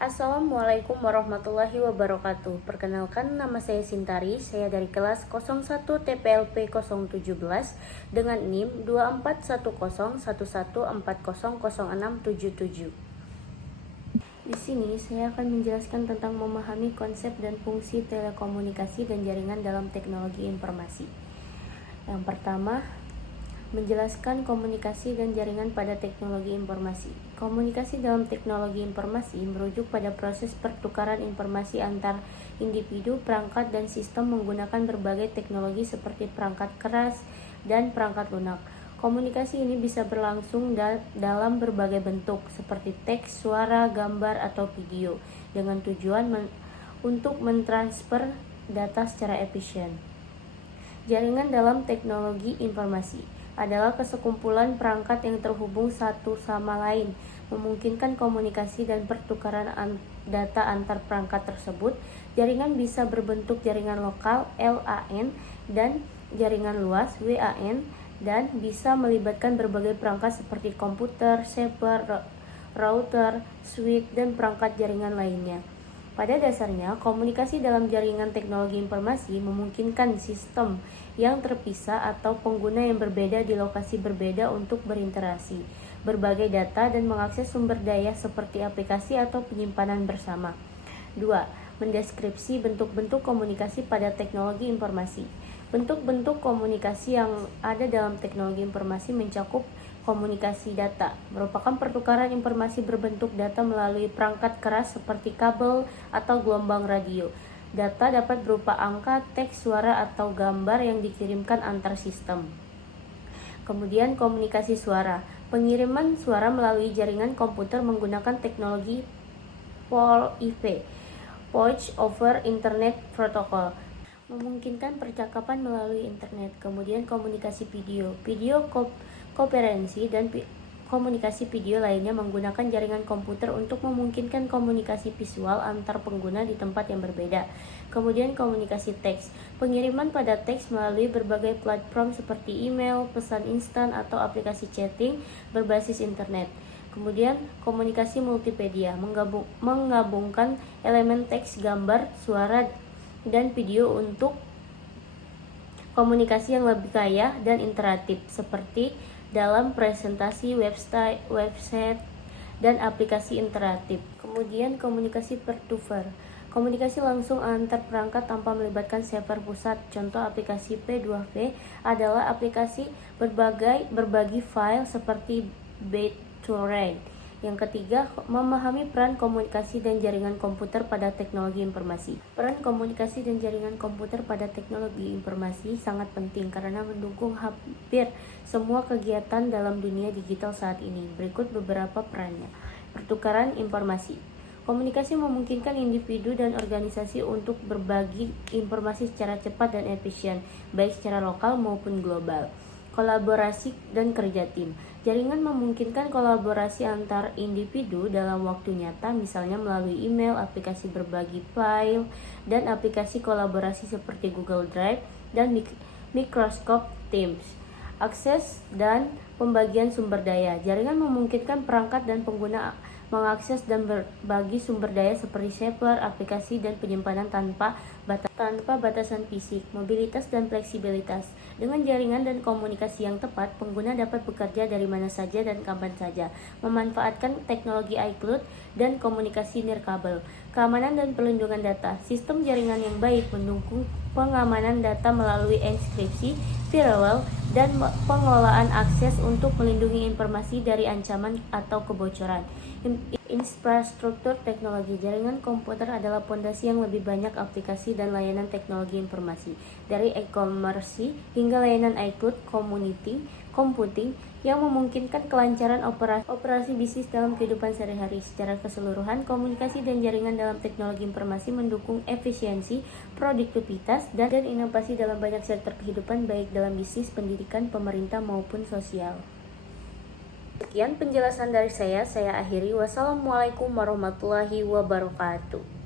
Assalamualaikum warahmatullahi wabarakatuh. Perkenalkan, nama saya Sintari. Saya dari kelas 01 TPLP 017 dengan NIM 241011400677. Di sini saya akan menjelaskan tentang memahami konsep dan fungsi telekomunikasi dan jaringan dalam teknologi informasi. Yang pertama, menjelaskan komunikasi dan jaringan pada teknologi informasi. Komunikasi dalam teknologi informasi merujuk pada proses pertukaran informasi antar individu, perangkat, dan sistem menggunakan berbagai teknologi seperti perangkat keras dan perangkat lunak. Komunikasi ini bisa berlangsung dalam berbagai bentuk seperti teks, suara, gambar, atau video dengan tujuan untuk mentransfer data secara efisien. Jaringan dalam teknologi informasi adalah kesekumpulan perangkat yang terhubung satu sama lain, memungkinkan komunikasi dan pertukaran data antar perangkat tersebut. Jaringan bisa berbentuk jaringan lokal (LAN) dan jaringan luas (WAN), dan bisa melibatkan berbagai perangkat seperti komputer, server, router, switch, dan perangkat jaringan lainnya. Pada dasarnya, komunikasi dalam jaringan teknologi informasi memungkinkan sistem yang terpisah atau pengguna yang berbeda di lokasi berbeda untuk berinteraksi, berbagai data, dan mengakses sumber daya seperti aplikasi atau penyimpanan bersama. 2. Mendeskripsi bentuk-bentuk komunikasi pada teknologi informasi. Bentuk-bentuk komunikasi yang ada dalam teknologi informasi mencakup komunikasi data, merupakan pertukaran informasi berbentuk data melalui perangkat keras seperti kabel atau gelombang radio. Data dapat berupa angka, teks, suara, atau gambar yang dikirimkan antar sistem. Kemudian komunikasi suara, pengiriman suara melalui jaringan komputer menggunakan teknologi POIV, Voice over Internet Protocol, memungkinkan percakapan melalui internet. Kemudian komunikasi video, konferensi dan komunikasi video lainnya menggunakan jaringan komputer untuk memungkinkan komunikasi visual antar pengguna di tempat yang berbeda. Kemudian komunikasi teks, pengiriman pada teks melalui berbagai platform seperti email, pesan instan, atau aplikasi chatting berbasis internet. Kemudian komunikasi multimedia, menggabungkan elemen teks, gambar, suara, dan video untuk komunikasi yang lebih kaya dan interaktif seperti dalam presentasi, website, dan aplikasi interaktif. Kemudian komunikasi peer-to-peer, komunikasi langsung antar perangkat tanpa melibatkan server pusat. Contoh aplikasi P2P adalah aplikasi berbagi file seperti BitTorrent. Yang ketiga, memahami peran komunikasi dan jaringan komputer pada teknologi informasi. Peran komunikasi dan jaringan komputer pada teknologi informasi sangat penting karena mendukung hampir semua kegiatan dalam dunia digital saat ini. Berikut beberapa perannya. Pertukaran informasi. Komunikasi memungkinkan individu dan organisasi untuk berbagi informasi secara cepat dan efisien, baik secara lokal maupun global. Kolaborasi dan kerja tim. Jaringan memungkinkan kolaborasi antar individu dalam waktu nyata, misalnya melalui email, aplikasi berbagi file, dan aplikasi kolaborasi seperti Google Drive dan Microsoft Teams. Akses dan pembagian sumber daya. Jaringan memungkinkan perangkat dan pengguna mengakses dan berbagi sumber daya seperti server, aplikasi, dan penyimpanan tanpa batasan fisik. Mobilitas dan fleksibilitas. Dengan jaringan dan komunikasi yang tepat, pengguna dapat bekerja dari mana saja dan kapan saja, memanfaatkan teknologi iCloud dan komunikasi nirkabel. Keamanan dan perlindungan data. Sistem jaringan yang baik mendukung pengamanan data melalui enkripsi, firewall, dan pengelolaan akses untuk melindungi informasi dari ancaman atau kebocoran. Infrastruktur teknologi. Jaringan komputer adalah fondasi yang lebih banyak aplikasi dan layanan teknologi informasi, dari e-commerce hingga layanan iCloud computing yang memungkinkan kelancaran operasi bisnis dalam kehidupan sehari-hari. Secara keseluruhan, komunikasi dan jaringan dalam teknologi informasi mendukung efisiensi, produktivitas, dan inovasi dalam banyak sektor kehidupan, baik dalam bisnis, pendidikan, pemerintah, maupun sosial. Sekian penjelasan dari saya akhiri. Wassalamualaikum warahmatullahi wabarakatuh.